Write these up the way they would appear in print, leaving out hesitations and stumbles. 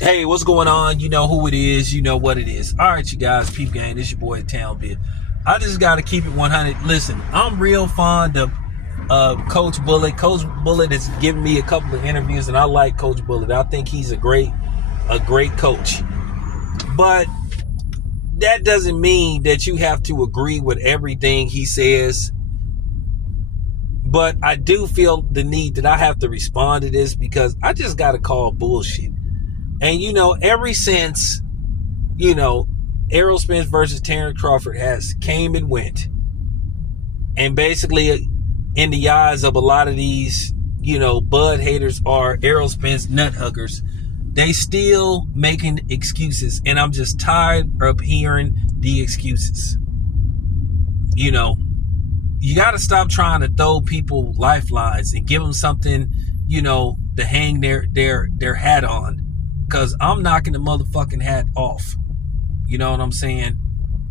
Hey, what's going on? You know who it is. You know what it is. All right, you guys, peep gang. This your boy, Town Bit. I just got to keep it 100. Listen, I'm real fond of Coach Bullet. Coach Bullet has given me a couple of interviews, and I like Coach Bullet. I think he's a great coach. But that doesn't mean that you have to agree with everything he says. But I do feel the need that I have to respond to this because I just got to call bullshit. And, ever since, Errol Spence versus Terrance Crawford has came and went. And basically, in the eyes of a lot of these, Bud haters are Errol Spence nut huggers. They still making excuses. And I'm just tired of hearing the excuses. You got to stop trying to throw people lifelines and give them something, to hang their hat on. Because I'm knocking the motherfucking hat off. You know what I'm saying?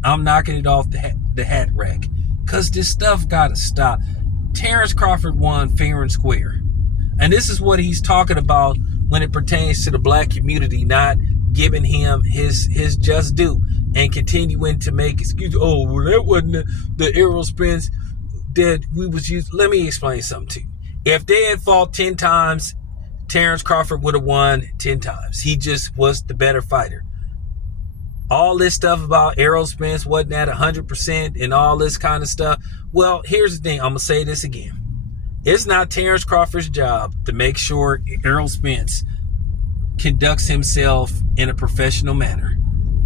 I'm knocking it off the hat rack. Because this stuff got to stop. Terrance Crawford won fair and square. And this is what he's talking about when it pertains to the black community not giving him his just due. And continuing to make excuses. Oh, well, that wasn't the Errol Spence that we was using. Let me explain something to you. If they had fought 10 times, Terrance Crawford would have won 10 times. He just was the better fighter. All this stuff about Errol Spence wasn't at 100% and all this kind of stuff. Well, here's the thing. I'm going to say this again. It's not Terrance Crawford's job to make sure Errol Spence conducts himself in a professional manner.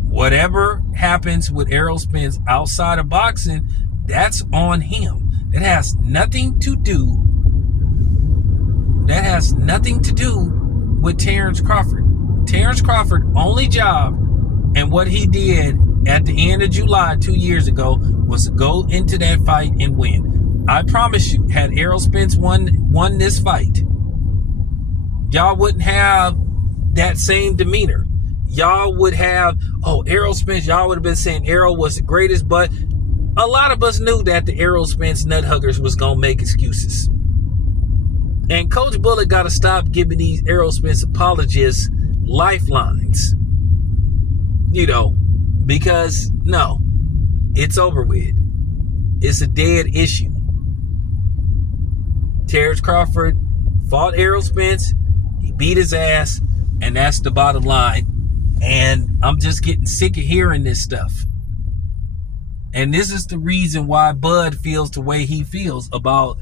Whatever happens with Errol Spence outside of boxing, that's on him. It has nothing to do with Terrance Crawford. Terrance Crawford's only job and what he did at the end of July 2 years ago was to go into that fight and win. I promise you, had Errol Spence won this fight, y'all wouldn't have that same demeanor. Y'all would have, Errol Spence, y'all would have been saying Errol was the greatest, but a lot of us knew that the Errol Spence nut huggers was going to make excuses. And Coach Bullet got to stop giving these Errol Spence apologists lifelines. Because, no, it's over with. It's a dead issue. Terrance Crawford fought Errol Spence. He beat his ass. And that's the bottom line. And I'm just getting sick of hearing this stuff. And this is the reason why Bud feels the way he feels about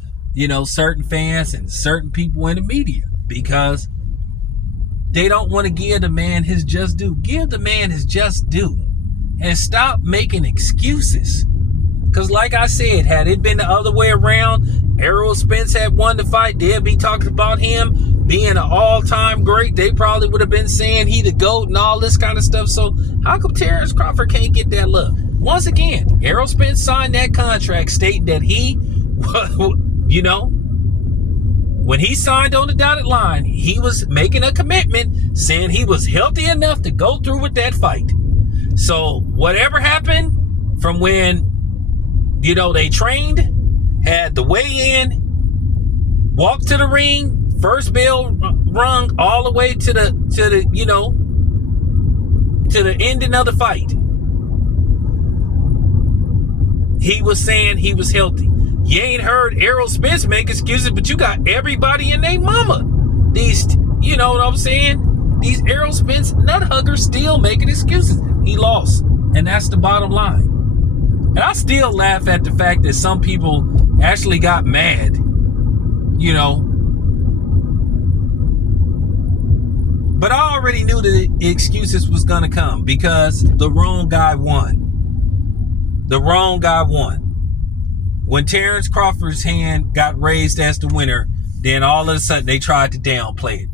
certain fans and certain people in the media, because they don't want to give the man his just due. Give the man his just due and stop making excuses. Because like I said, had it been the other way around, Errol Spence had won the fight, they'd be talking about him being an all-time great. They probably would have been saying he the GOAT and all this kind of stuff. So how come Terrance Crawford can't get that love? Once again, Errol Spence signed that contract stating that he when he signed on the dotted line, he was making a commitment saying he was healthy enough to go through with that fight. So whatever happened from when, they trained, had the weigh-in, walked to the ring, first bell rung all the way to the ending of the fight. He was saying he was healthy. You ain't heard Errol Spence make excuses, but you got everybody and their mama. These, you know what I'm saying? These Errol Spence nut huggers still making excuses. He lost. And that's the bottom line. And I still laugh at the fact that some people actually got mad. But I already knew that the excuses was going to come because the wrong guy won. The wrong guy won. When Terrance Crawford's hand got raised as the winner, then all of a sudden they tried to downplay it.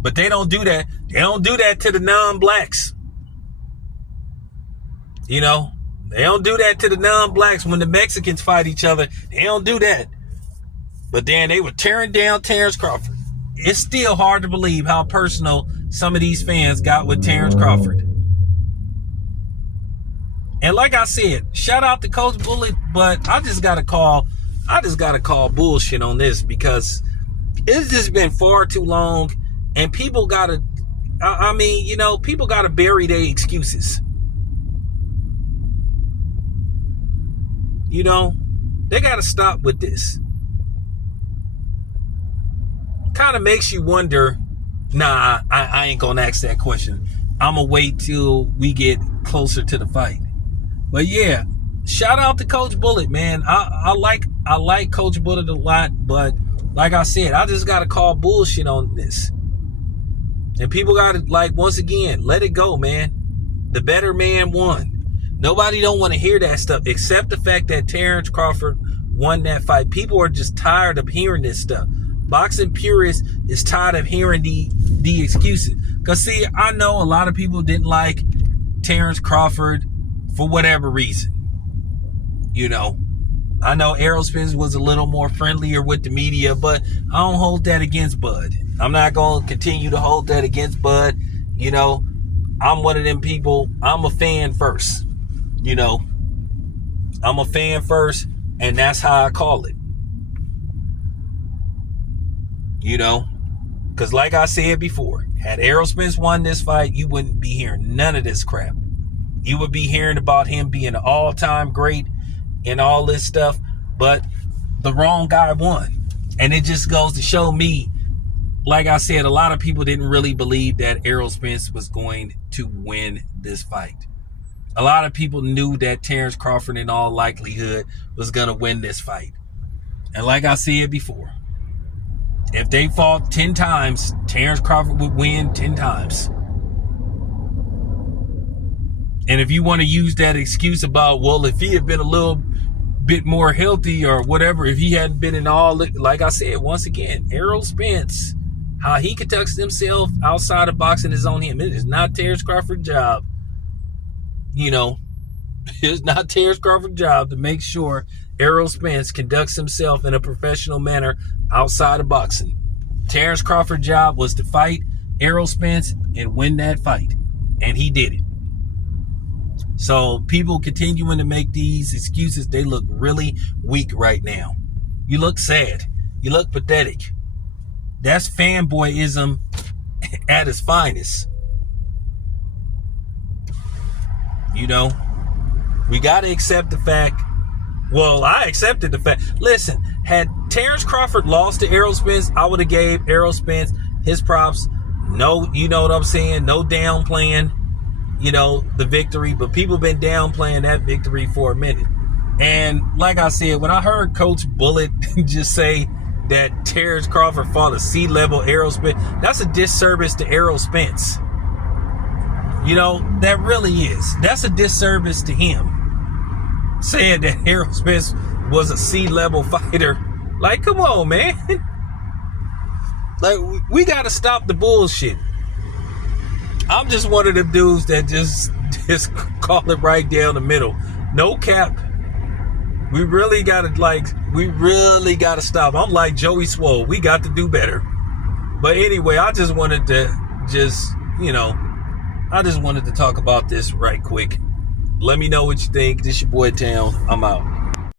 But they don't do that. They don't do that to the non-blacks. They don't do that to the non-blacks when the Mexicans fight each other. They don't do that. But then they were tearing down Terrance Crawford. It's still hard to believe how personal some of these fans got with Terrance Crawford. And like I said, shout out to Coach Bullet, but I just gotta call bullshit on this because it's just been far too long, and people gotta I mean, you know, people got to bury their excuses. You know, they got to stop with this. Kind of makes you wonder. Nah, I ain't gonna ask that question. I'm gonna wait till we get closer to the fight. But yeah, shout out to Coach Bullet, man. I like Coach Bullet a lot, but like I said, I just gotta call bullshit on this. And people gotta, like, once again, let it go, man. The better man won. Nobody don't want to hear that stuff, except the fact that Terrance Crawford won that fight. People are just tired of hearing this stuff. Boxing purists is tired of hearing the excuses. Because, see, I know a lot of people didn't like Terrance Crawford for whatever reason. You know, I know Errol Spence was a little more friendlier with the media, but I don't hold that against Bud. I'm not going to continue to hold that against Bud. You know, I'm one of them people. I'm a fan first. You know, I'm a fan first, and that's how I call it. You know, because like I said before, had Errol Spence won this fight, you wouldn't be hearing none of this crap. You would be hearing about him being an all-time great and all this stuff, but the wrong guy won. And it just goes to show me, like I said, a lot of people didn't really believe that Errol Spence was going to win this fight. A lot of people knew that Terrance Crawford, in all likelihood, was going to win this fight. And like I said before, if they fought 10 times, Terrance Crawford would win 10 times. And if you want to use that excuse about, well, if he had been a little bit more healthy or whatever, if he hadn't been in all, like I said, once again, Errol Spence, how he conducts himself outside of boxing is on him. It is not Terrance Crawford's job. You know, it's not Terrance Crawford's job to make sure Errol Spence conducts himself in a professional manner outside of boxing. Terrance Crawford's job was to fight Errol Spence and win that fight. And he did it. So people continuing to make these excuses, they look really weak right now. You look sad. You look pathetic. That's fanboyism at its finest. You know, we got to accept the fact. Well, I accepted the fact. Listen, had Terrance Crawford lost to Errol Spence, I would have gave Errol Spence his props. No, you know what I'm saying? No downplaying, you know, the victory. But people been downplaying that victory for a minute. And like I said, when I heard Coach Bullet just say that Terrance Crawford fought a C-level Errol Spence, that's a disservice to Errol Spence. You know, that really is. That's a disservice to him. Saying that Errol Spence was a C-level fighter. Like, come on, man. Like, we got to stop the bullshit. I'm just one of them dudes that just call it right down the middle. No cap. We really got to stop. I'm like Joey Swole. We got to do better. But anyway, I just wanted to I just wanted to talk about this right quick. Let me know what you think. This your boy Town. I'm out.